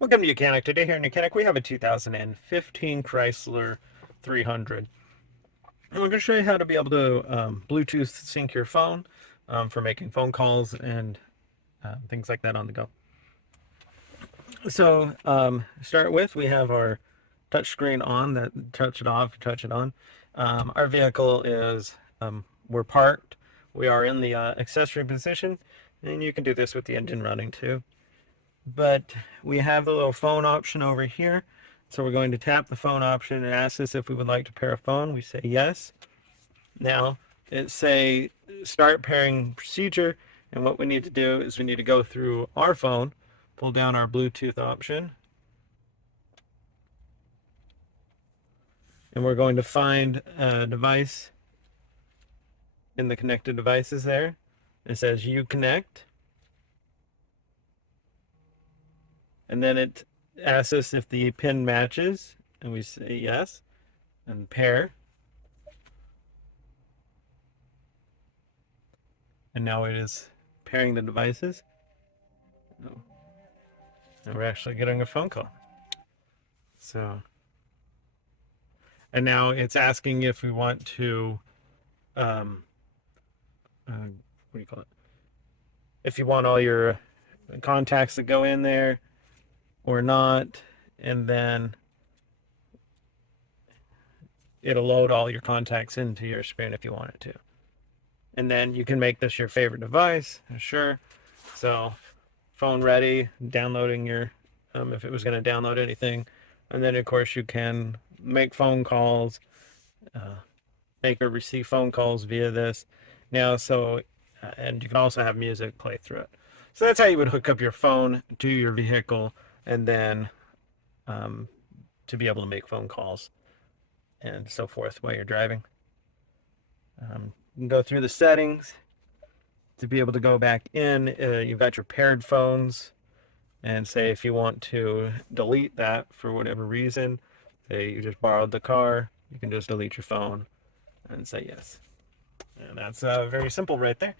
Welcome to Mechanic. Today here in Mechanic we have a 2015 Chrysler 300. And we're going to show you how to be able to Bluetooth sync your phone for making phone calls and things like that on the go. So start with, we have our touch screen on, that touch it off, touch it on. Our vehicle is, we're parked. We are in the accessory position, and you can do this with the engine running too. But we have the little phone option over here. So we're going to tap the phone option and ask us if we would like to pair a phone. We say yes. Now it say start pairing procedure. And what we need to do is we need to go through our phone, pull down our Bluetooth option. And we're going to find a device in the connected devices there. It says you connect. And then it asks us if the pin matches, and we say yes, and pair. And now it is pairing the devices. And we're actually getting a phone call. So, and now it's asking if we want to, what do you call it? If you want all your contacts to go in there or not, and then it'll load all your contacts into your screen if you want it to. And then you can make this your favorite device, sure. So phone ready, downloading your, if it was going to download anything. And then of course you can make phone calls, make or receive phone calls via this. Now, so, and you can also have music play through it. So that's how you would hook up your phone to your vehicle, and then to be able to make phone calls and so forth while you're driving. You can go through the settings to be able to go back in. You've got your paired phones, and say if you want to delete that for whatever reason, say you just borrowed the car, you can just delete your phone and say yes. And that's very simple right there,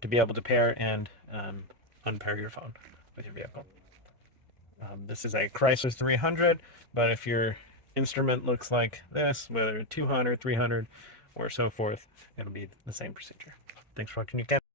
to be able to pair and unpair your phone with your vehicle. This is a Chrysler 300, but if your instrument looks like this, whether 200, 300, or so forth, it'll be the same procedure. Thanks for watching. You can